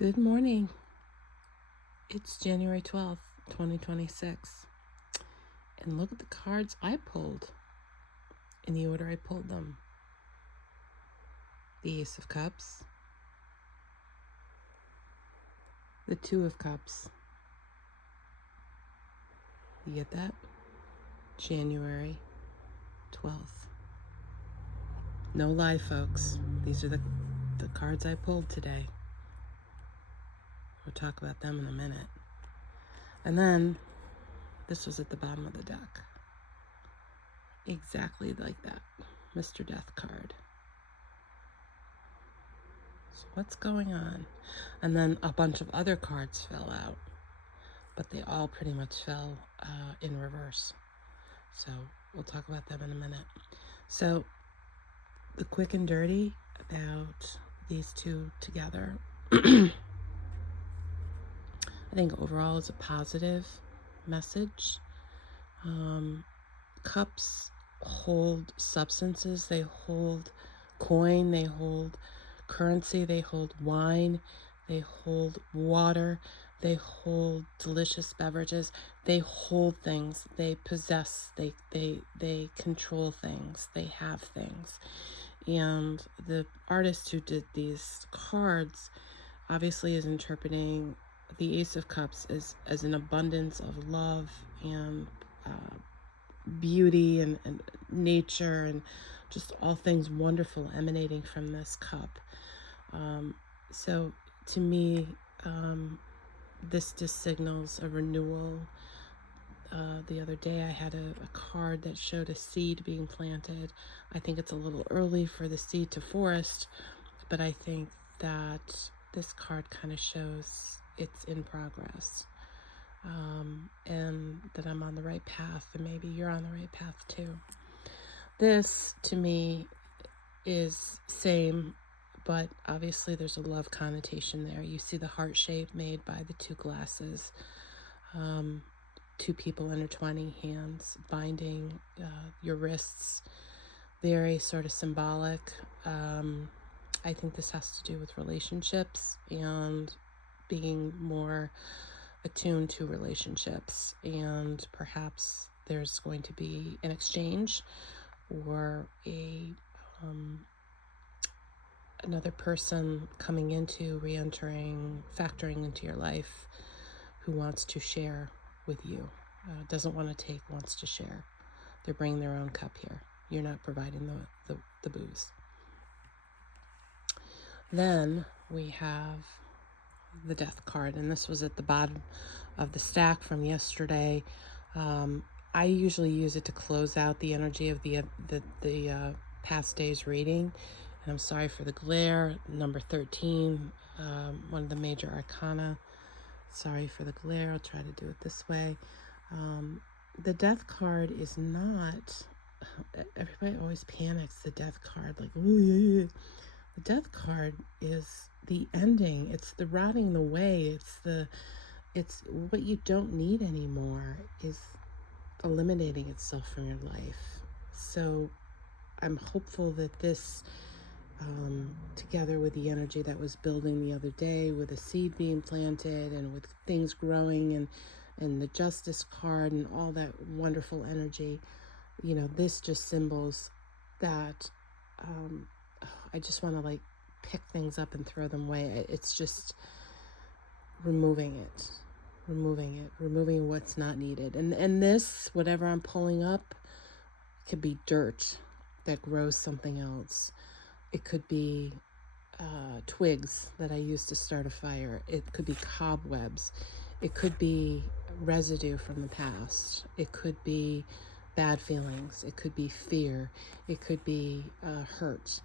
Good morning. It's January 12th, 2026. And look at the cards I pulled in the order I pulled them. The Ace of Cups, the Two of Cups. You get that? January 12th. No lie, folks. These are the cards I pulled today. We'll talk about them in a minute. And then this was at the bottom of the deck. Exactly like that. Mr. Death card. So what's going on? And then a bunch of other cards fell out, but they all pretty much fell in reverse. So we'll talk about them in a minute. So the quick and dirty about these two together, I think overall is a positive message. Cups hold substances, they hold coin, they hold currency, they hold wine, they hold water, they hold delicious beverages, they hold things, they possess, they control things, they have things. And the artist who did these cards obviously is interpreting the Ace of Cups as an abundance of love and beauty and nature and just all things wonderful emanating from this cup. So to me, this just signals a renewal. The other day I had a card that showed a seed being planted. I think it's a little early for the seed to forest, but I think that this card kind of shows it's in progress. And that I'm on the right path, and maybe you're on the right path too. This, to me, is same, but obviously there's a love connotation there. You see the heart shape made by the two glasses, two people intertwining hands, binding your wrists, very sort of symbolic. I think this has to do with relationships and being more attuned to relationships, and perhaps there's going to be an exchange or another person coming into, re-entering, factoring into your life who wants to share with you. Doesn't want to take, wants to share. They're bringing their own cup here. You're not providing the booze. Then we have the Death card, and this was at the bottom of the stack from yesterday. I usually use it to close out the energy of the past day's reading, and I'm sorry for the glare. Number 13, one of the major arcana. Sorry for the glare. I'll try to do it this way. The Death card is not, everybody always panics, the Death card, like, ooh, yeah, yeah. The Death card is the ending. It's the rotting away. It's what you don't need anymore is eliminating itself from your life. So I'm hopeful that this, together with the energy that was building the other day, with a seed being planted and with things growing and the Justice card and all that wonderful energy, this just symbols that I just want to like pick things up and throw them away. It's just removing what's not needed. And this, whatever I'm pulling up, could be dirt that grows something else. It could be twigs that I used to start a fire. It could be cobwebs. It could be residue from the past. It could be bad feelings. It could be fear. It could be hurt.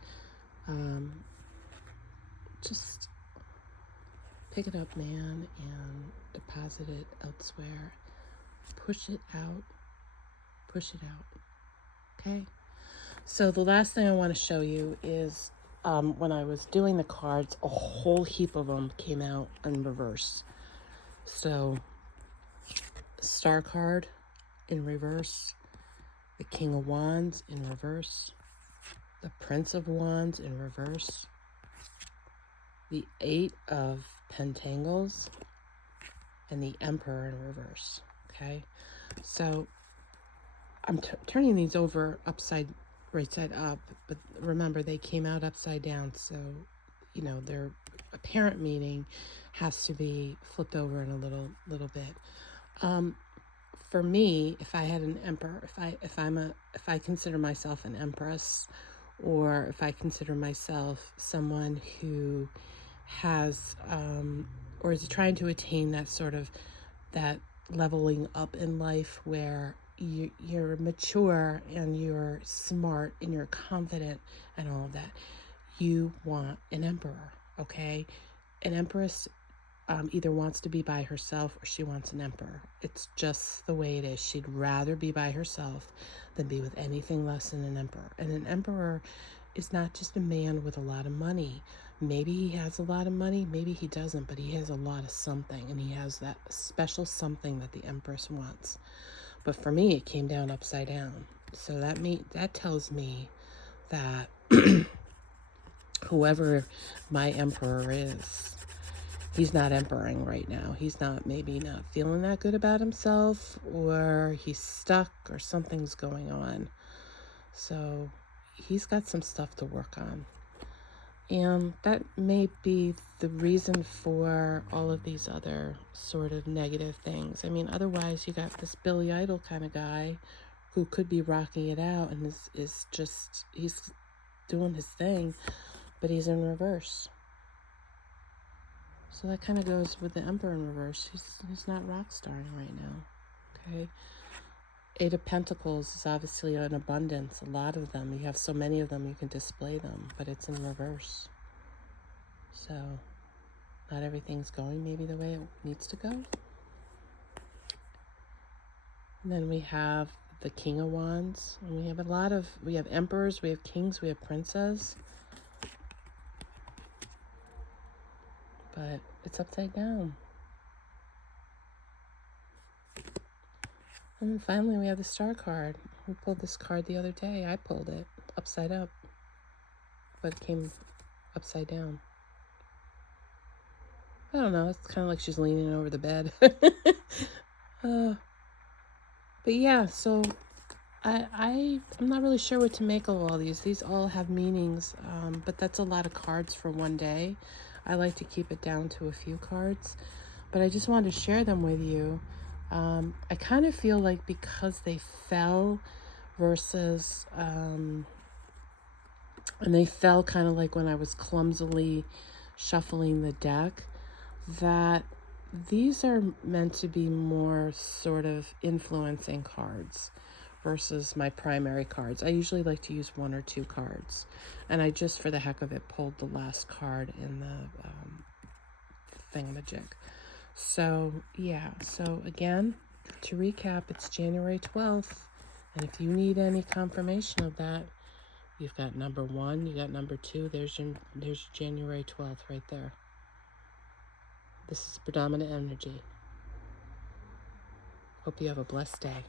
Just pick it up, man, and deposit it elsewhere. Push it out. Okay? So the last thing I want to show you is when I was doing the cards, a whole heap of them came out in reverse. So Star card in reverse, the King of Wands in reverse, the Prince of Wands in reverse, the Eight of Pentangles, and the Emperor in reverse. Okay, so I'm turning these over right side up, but remember they came out upside down, so you know their apparent meaning has to be flipped over in a little bit. For me, if I had an emperor, if I consider myself an empress, or if I consider myself someone who has or is trying to attain that sort of that leveling up in life where you're mature and you're smart and you're confident and all of that, you want an emperor. Okay, an empress either wants to be by herself or she wants an emperor. It's just the way it is. She'd rather be by herself than be with anything less than an emperor. And an emperor is not just a man with a lot of money. Maybe he has a lot of money, maybe he doesn't, but he has a lot of something, and he has that special something that the empress wants. But for me, it came down upside down. So that tells me that whoever my emperor is, he's not emperoring right now. He's maybe not feeling that good about himself, or he's stuck, or something's going on. So he's got some stuff to work on. And that may be the reason for all of these other sort of negative things. I mean, otherwise you got this Billy Idol kind of guy who could be rocking it out and is just, he's doing his thing, but he's in reverse. So that kind of goes with the Emperor in reverse. He's not rock starring right now. Okay. Eight of Pentacles is obviously an abundance, a lot of them. You have so many of them, you can display them, but it's in reverse. So not everything's going maybe the way it needs to go. And then we have the King of Wands. And we have emperors, we have kings, we have princes. But it's upside down. And then finally we have the Star card. We pulled this card the other day. I pulled it upside up, but it came upside down. I don't know. It's kind of like she's leaning over the bed. But yeah, so I'm not really sure what to make of all these. These all have meanings, but that's a lot of cards for one day. I like to keep it down to a few cards, but I just wanted to share them with you. I kind of feel like because they fell versus, and they fell kind of like when I was clumsily shuffling the deck, that these are meant to be more sort of influencing cards versus my primary cards. I usually like to use one or two cards, and I just for the heck of it pulled the last card in the thingamajig. So yeah, so again, to recap, it's January 12th, and if you need any confirmation of that, you've got number 1, you got number 2, there's your January 12th right there. This is predominant energy. Hope you have a blessed day.